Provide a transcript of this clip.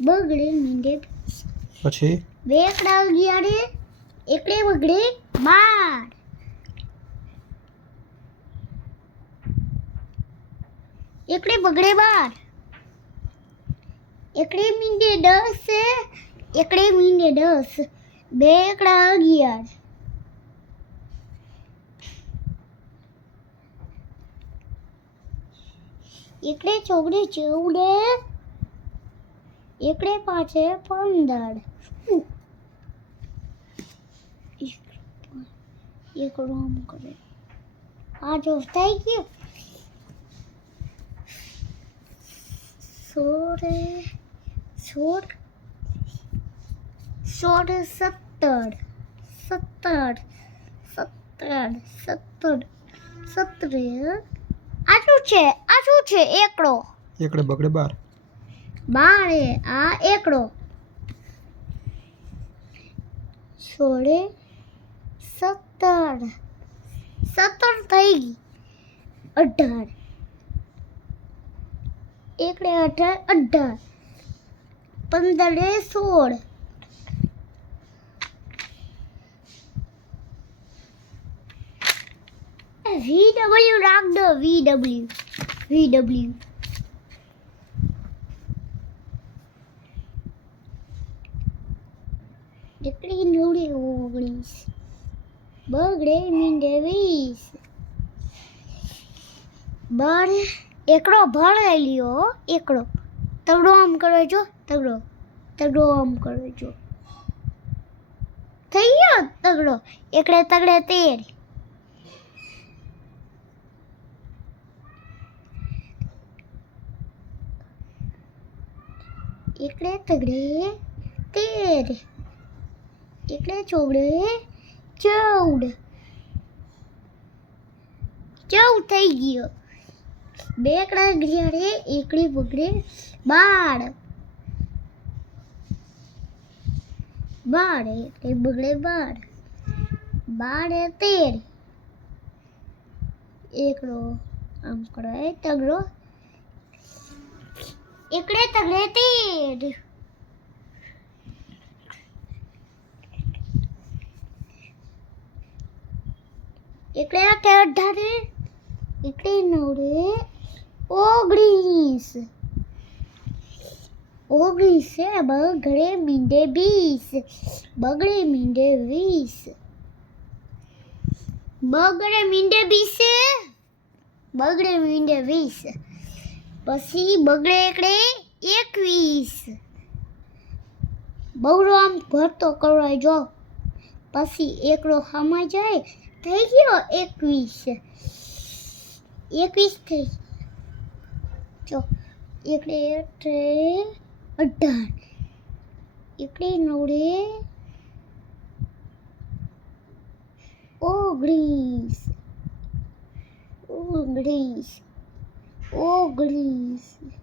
બગડે મીંડે પછી બે એકડા અગિયારે એકડે બગડે 12 એકડે બગડે 12 એકડે મીંડે 10 એકડે મીંડે 10 બે એકડા 11 એકડે ચોગડે 14 એકડે પાછે 15 એકડો આમ કરે આ જો થઈ ગયું 16 17 આ શું છે એકડો એકડે બગડે 12 12 આ એકડો 16 17 થઈ ગઈ 18 એકડે 18 15 16 VW રાખ દો VW એકડી નવડે 19 બગડે મીંડે 20 12 એકડો ભરાઈ લ્યો એકડો તગડો આમ કરો છો તગડો આમ કરો છો થઈ ગયો તગડો એકડે તગડે 13 એકડે તગડે 13 એકડે ચોગડે 14 થઈ ગયો બે એકડા અગિયારે એકડે બગડે 12 એકડે બગડે 12 13 એકડો આમ કરો તગડો એકડે તગડે 13 એકડે 18 એકડે 9 19 બગડે મીંડે 20 બગડે મીંડે 20 પછી બગડે એકડે 21 બગડો આમ ભરતો કરવાય જો પછી એકડો સામા જાય થઈ ગયો 21 થઈ જો એકડે 18 એકડે 9 19